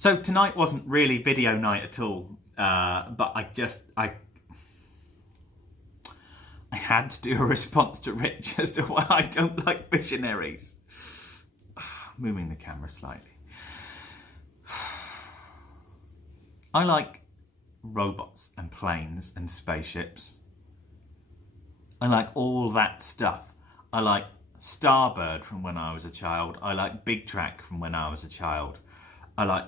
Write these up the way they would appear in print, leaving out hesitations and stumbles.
So tonight wasn't really video night at all, but I had to do a response to Rich as to why I don't like Visionaries. Moving the camera slightly. I like robots and planes and spaceships. I like all that stuff. I like Starbird from when I was a child. I like Big Track from when I was a child. I like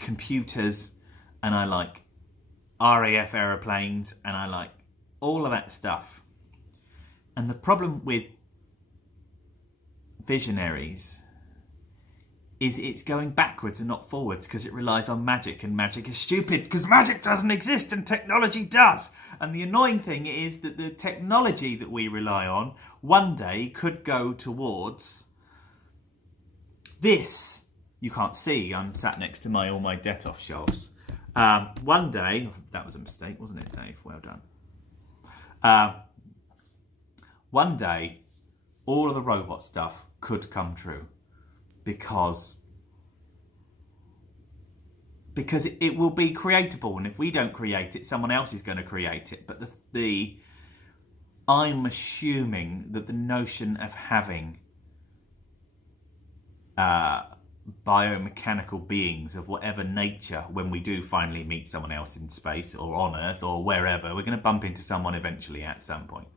computers, and I like RAF aeroplanes, and I like all of that stuff. And the problem with Visionaries is it's going backwards and not forwards because it relies on magic, and magic is stupid because magic doesn't exist and technology does. And the annoying thing is that the technology that we rely on one day could go towards this. You can't see, I'm sat next to all my Detolf shelves. One day, that was a mistake, wasn't it, Dave? Well done. One day, all of the robot stuff could come true because it will be creatable, and if we don't create it, someone else is going to create it. But I'm assuming that the notion of having biomechanical beings of whatever nature, when we do finally meet someone else in space or on Earth or wherever, we're going to bump into someone eventually at some point.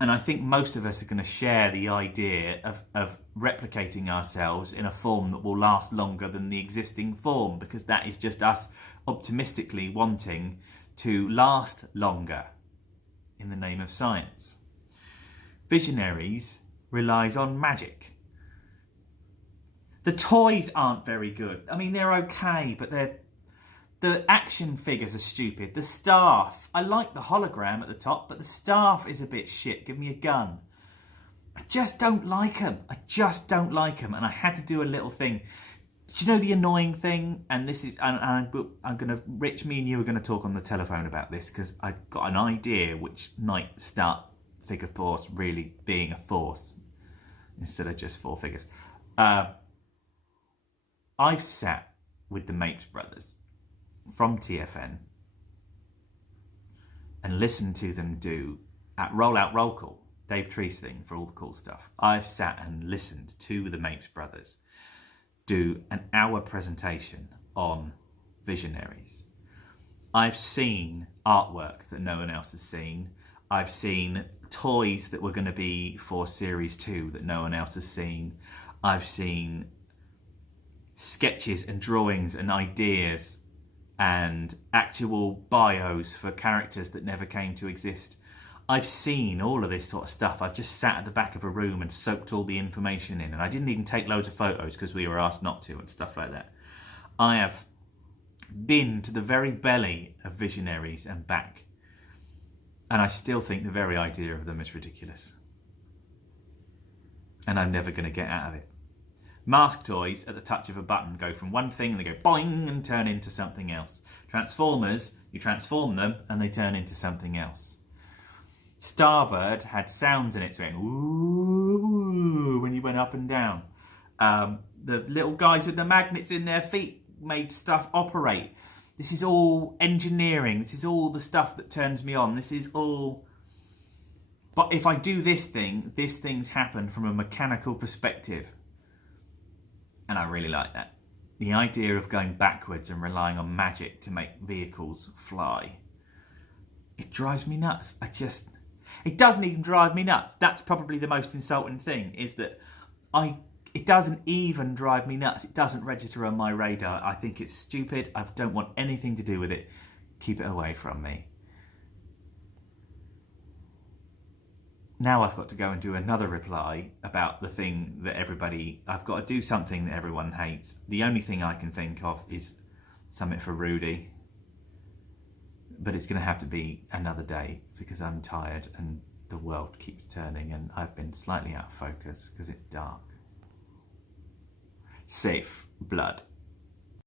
And I think most of us are going to share the idea of replicating ourselves in a form that will last longer than the existing form, because that is just us optimistically wanting to last longer in the name of science. Visionaries relies on magic. The toys aren't very good. I mean, they're okay, but the action figures are stupid. The staff, I like the hologram at the top, but the staff is a bit shit. Give me a gun. I just don't like them. And I had to do a little thing. Do you know the annoying thing? And this is, I'm going to, Rich, me and you are going to talk on the telephone about this, because I got an idea which might start figure force really being a force instead of just four figures. I've sat with the Mapes brothers from TFN and listened to them do at Roll Out Roll Call, Dave Tree's thing for all the cool stuff. I've sat and listened to the Mapes brothers do an hour presentation on Visionaries. I've seen artwork that no one else has seen. I've seen toys that were going to be for Series 2 that no one else has seen. I've seen sketches and drawings and ideas and actual bios for characters that never came to exist. I've seen all of this sort of stuff. I've just sat at the back of a room and soaked all the information in, and I didn't even take loads of photos because we were asked not to and stuff like that. I have been to the very belly of Visionaries and back, and I still think the very idea of them is ridiculous, and I'm never going to get out of it. Mask toys, at the touch of a button, go from one thing and they go boing and turn into something else. Transformers, you transform them and they turn into something else. Starbird had sounds in it, so it went ooh when you went up and down. The little guys with the magnets in their feet made stuff operate. This is all engineering. This is all the stuff that turns me on. This is all... But if I do this thing, these things happen from a mechanical perspective. And I really like that. The idea of going backwards and relying on magic to make vehicles fly. It drives me nuts. It doesn't even drive me nuts. That's probably the most insulting thing, is that it doesn't even drive me nuts. It doesn't register on my radar. I think it's stupid. I don't want anything to do with it. Keep it away from me. Now I've got to go and do another reply about the thing that I've got to do something that everyone hates. The only thing I can think of is something for Rudy. But it's going to have to be another day because I'm tired and the world keeps turning and I've been slightly out of focus because it's dark. Safe blood.